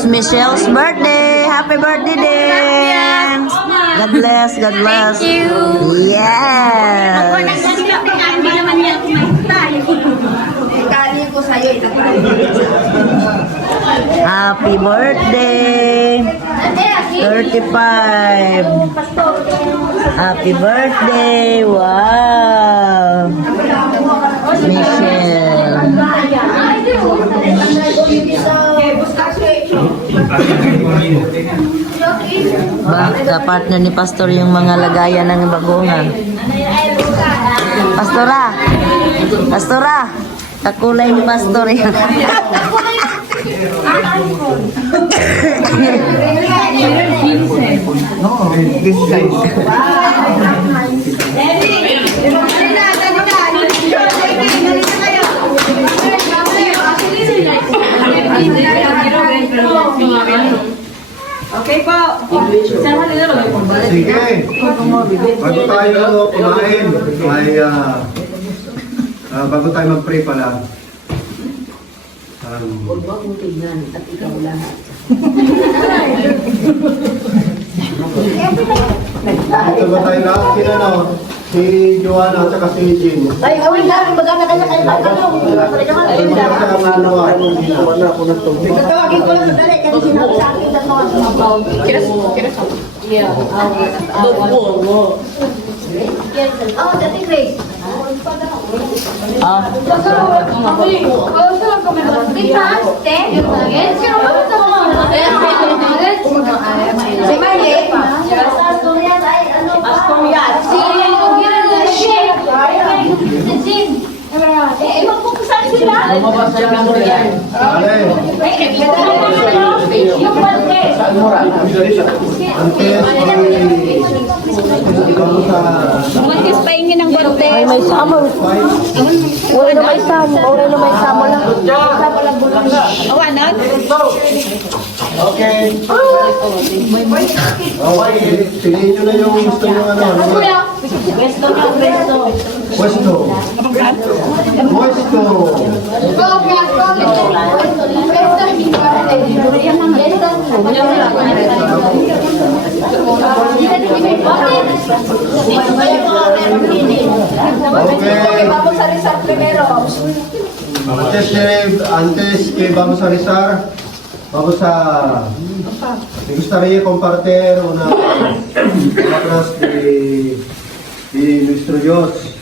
It's Michelle's birthday. Happy birthday, din. God bless, God bless. Thank you. Yes. Happy birthday. 35. Happy birthday. Wow. Michelle. Ba, partner ni Pastor yung mga lagayan ng bagungan. Pastora. Pastora. Kakulay ni Pastor yan. Okay po. Sige. Bago tayo kumain, may ah, ah, bago tayo mag-pray pala. Um, Ito ba tayo lahat? Sino no? Si Joanna at saka si Jean. Ay, gawin natin. Magana kaya kayo tayo. Ay, mga sa mga nawa. Wala ako na to. Tatawagin ko lang sandali. Kasi sinabi sa akin na Oh, dati Grace. Ah, Si Mali. Astorian. Ale, antes may bago sa Buntis pa ingin ng buntis. ay may summer. Wala na may summer. Wala na may summer lang. Awanan? Okay. Okay, piliin nyo na yung gusto nyo ano. Ano ba? Pwesto. Pwesto. Okay. Vamos a rezar primero. Antes de, antes que vamos a rezar, vamos a, me gustaría compartir una de, de nuestro Dios.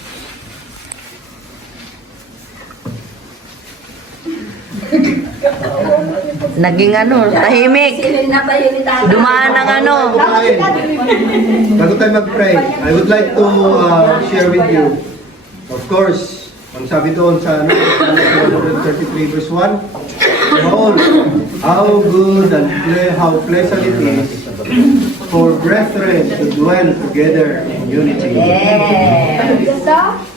Naging ano, tahimik. Dumaan ng ano. Bago tayo mag-pray, I would like to uh, share with you, of course, ang sabi doon sa ano, Psalm 133 verse 1, Behold, how good and ple- how pleasant it is for brethren to dwell together in unity.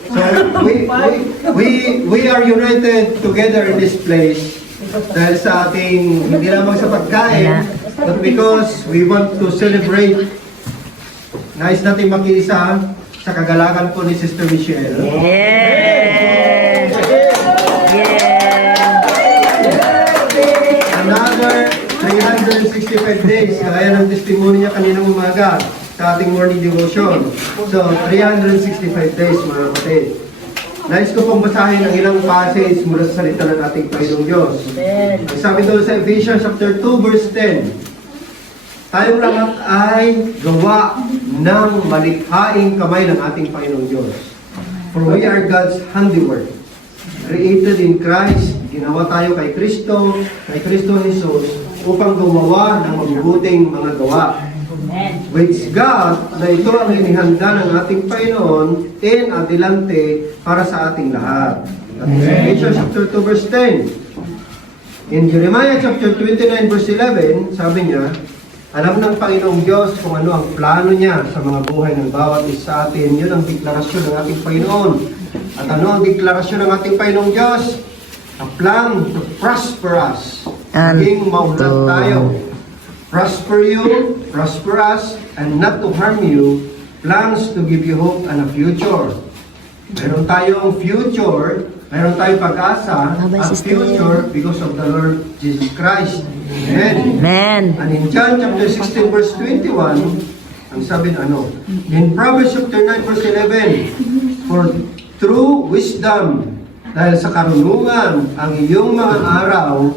So we, we, we, we are united together in this place dahil sa ating, hindi lamang sa pagkain, but because we want to celebrate Nais natin makiisa sa kagalakan po ni Sister Michelle. Yes. 365 days, kaya ng testimony niya kaninang umaga sa ating morning devotion. So, 365 days mga kapatid. Nais ko pong basahin ang ilang passage mula sa salita ng ating Panginoong Diyos. Sabi doon sa Ephesians chapter 2 verse 10, Tayong lahat ay gawa ng malikhaing kamay ng ating Panginoong Diyos. For we are God's handiwork, created in Christ, ginawa tayo kay Kristo, kay Kristo Jesus, upang gumawa ng mabubuting mga gawa. Which God, na ito ang inihanda ng ating Panginoon in adelante para sa ating lahat. At Ephesians chapter 2 verse 10, In Jeremiah chapter 29 verse 11, sabi niya, alam ng Panginoong Diyos kung ano ang plano niya sa mga buhay ng bawat isa sa atin. Yun ang deklarasyon ng ating Panginoon. At ano ang deklarasyon ng ating Panginoong Diyos? A plan to prosper us. And Maging maunlad to- tayo. Prosper you, prosper us, and not to harm you. Plans to give you hope and a future. Meron tayong future Mayroon tayong pag-asa Bye-bye, at sister. future because of the Lord Jesus Christ. Amen. Amen. And in John chapter 16 verse 21, ang sabi ano, in Proverbs chapter 9 verse 11, for true wisdom, dahil sa karunungan, ang iyong mga araw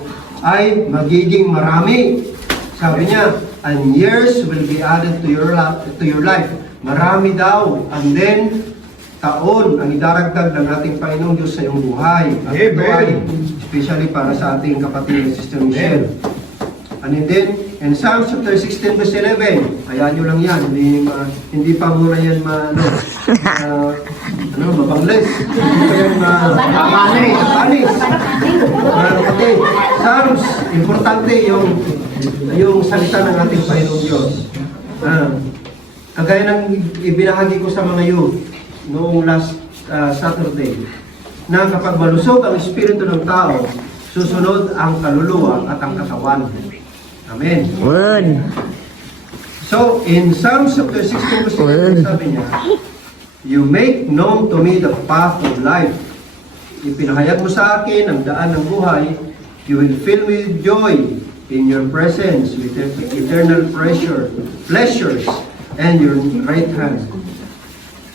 ay magiging marami. Sabi niya, and years will be added to your, to your life. Marami daw. And then, taon ang idaragdag ng ating Panginoong Diyos sa iyong buhay. At ito ay especially para sa ating kapatid na Sister Michelle. And then, in Psalm chapter 16 verse 11, kaya nyo lang yan, hindi, ma, hindi pa muna yan ma, ano, ah, ano, mabangles. Hindi pa yan ma, mapanis, mapanis. Mga kapatid, Psalms, importante yung, yung salita ng ating Panginoong Diyos. Ah, kagaya ng ibinahagi ko sa mga youth noong last ah, Saturday, na kapag malusog ang espiritu ng tao, susunod ang kaluluwa at ang katawan. Amen. Good. So, in Psalm chapter 16, verse 11, sabi niya, You make known to me the path of life. Ipinahayag mo sa akin ang daan ng buhay. You will fill me with joy in your presence with eternal pleasure, pleasures and your right hand.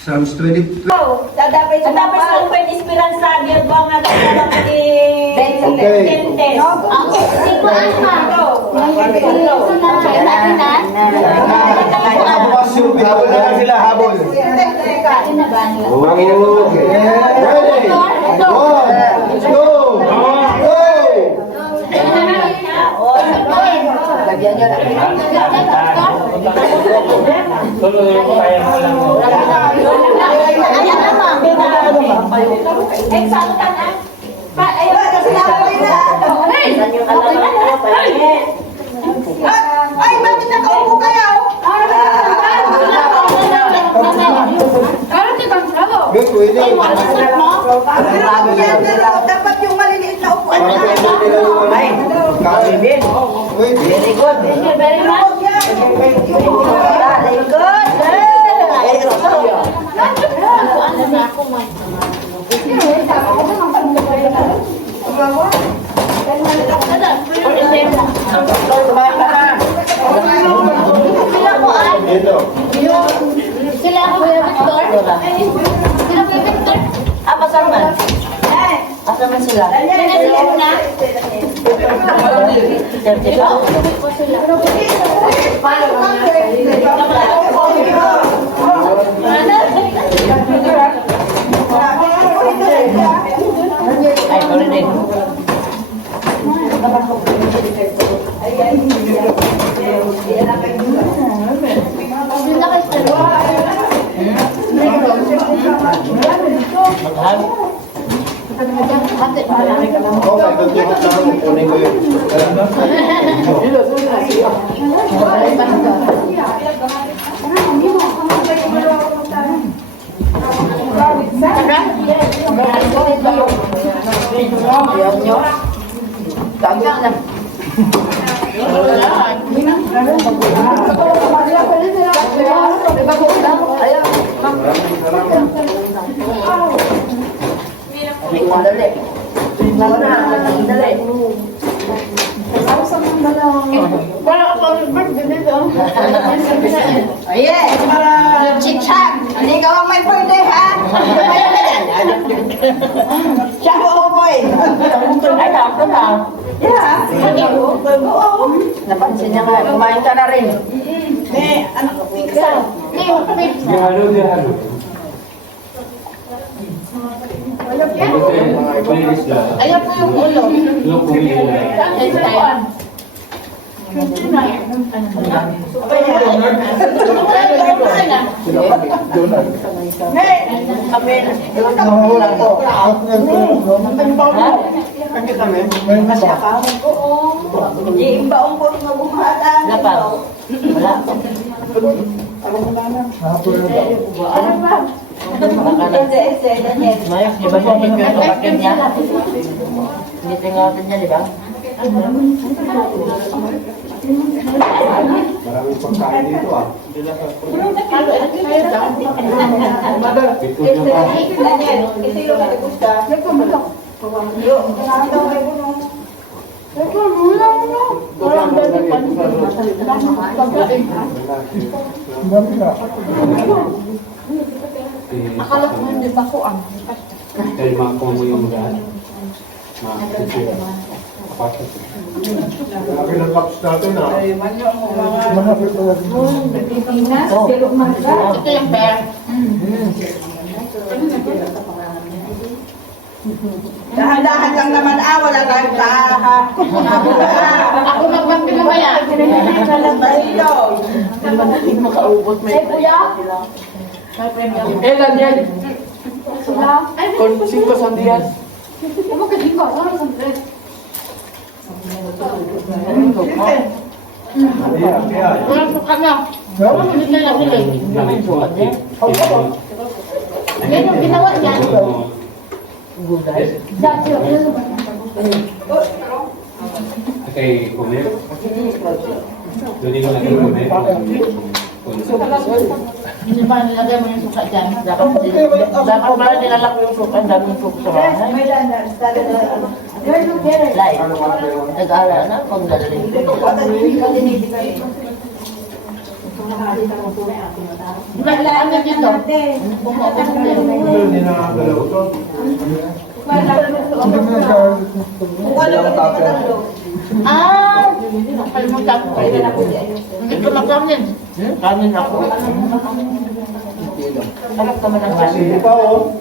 Psalms 20, Dadapay sa Tapos kung pwede esperanza, biyag ba nga pwede... Okay. Ang sikuan pa. Yung Habol na lang sila, habol. Na? Okay. Ready? One, two, go! Lagyan niyo na. Ayan naman. Exaltan ah. Kasi nakaway na. Ay, bakit nakaupo kayo? Good, pwede. Dapat yung maliliit na upuan. Pwede. Very good. Thank you very much. Very good. Sila po ay... Ito. Sila po yung Victor. Apa sarungan? apa sila. Ay, boleh deh. Không phải cực kỳ hấp dẫn một con em ơi. Chỉ là giúp này. Tặng cho anh Thank you. Sila. Sila sila na. Ay, ulit. Okay, continuous na ako. Kunin ko yun. Ayan, para chik-chak. Hindi ka ang may birthday, ha? Siya po, boy. Ay, ako na. Yeah. Oo. Napansin niya nga, kumain ka na rin. Eh, ano, pizza. Yung halo, yung halo. Ayan po yung ulo. Wala. Wala. Ano ba? Mayos, di ba siya hindi yung kapatid niya? Hindi tingotin niya, di ba? Pagkain dito ah. Ito yung Daniel, ito yung nagkusta. Akala ko hindi pa ko ang. Dahil makuha mo yung lahat. Makakasya. Laki ng cups natin ah. Ito yung bear. Dahan-dahan lang naman ah, wala tayong taha. Ako nagpapil na kaya. Dahilo. Ay, kuya. Ilan yan? Con 5 sandías. Ano ka dito? Ano sa dress? Ayan, ayan. Walang suka na. Hindi na ba? Hindi ba nilagay mo yung suka dyan? Dapat, dapat pala nilalak mo yung suka. Ang daming suka sa bahay. Light. Nag-aaral na kung dali. Naglaan na dito. Hindi nakagalaw ito. Ah! Kalimutan ko. Hindi ko makamin. Kanin ako. Alam naman ang kanin. Sige pa oh.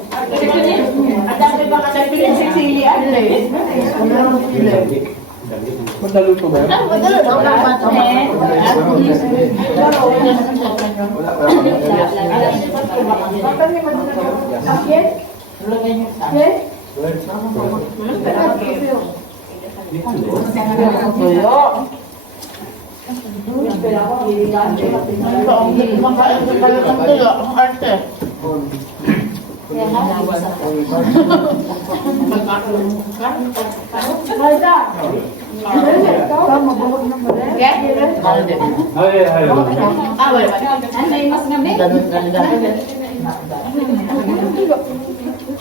Madaluto ba yan? Ah, madalo daw lang ba ito? Tuyo. Makain ko kayo ng tuyo. Ang arte. Malde.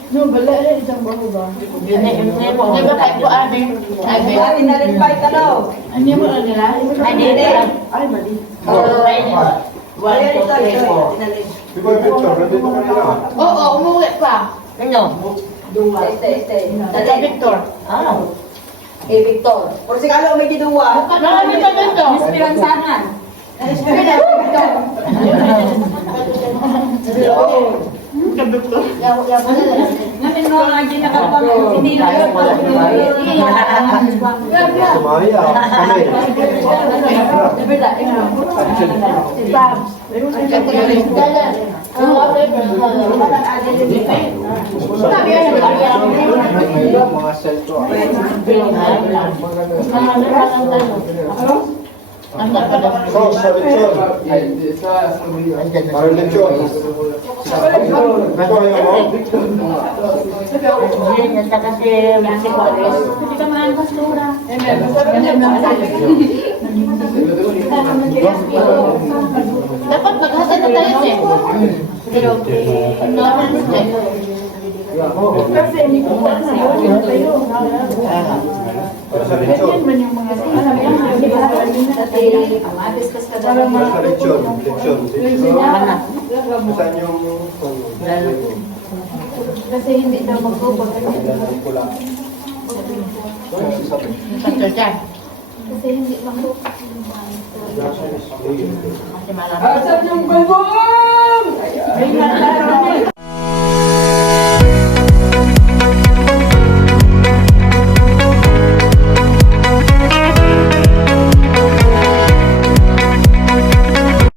Ay, ay, ay. Ganun talaga. Hindi hindi mo. Di ba kahit ko ani? Ay, Ay, na-invite ka daw. Hindi mo na nila? Ay, hindi. Ay, mali. One, two, three, four. Di ba yung picture? Nandito kanina. Oo, umuwi pa. Ano? Este, este. Sa Victor. Ah. Eh, Victor. Por si kalo may giduwa. Marami ka dito. Esperansahan. Namin mo hindi na yun. Sumaya. Kami. Mga cell to ah. So, sa lechon. Parang lechon. Ito ayaw mo? kasi Mexico is dapat maghasad na tayo eh. Pero, normal eh. Sa lechon. Sa lechon. Lechon. Saan yung... Kasi hindi daw magkubag. Pula. Pastor dyan. Kasi hindi marami. Asap yung balbong!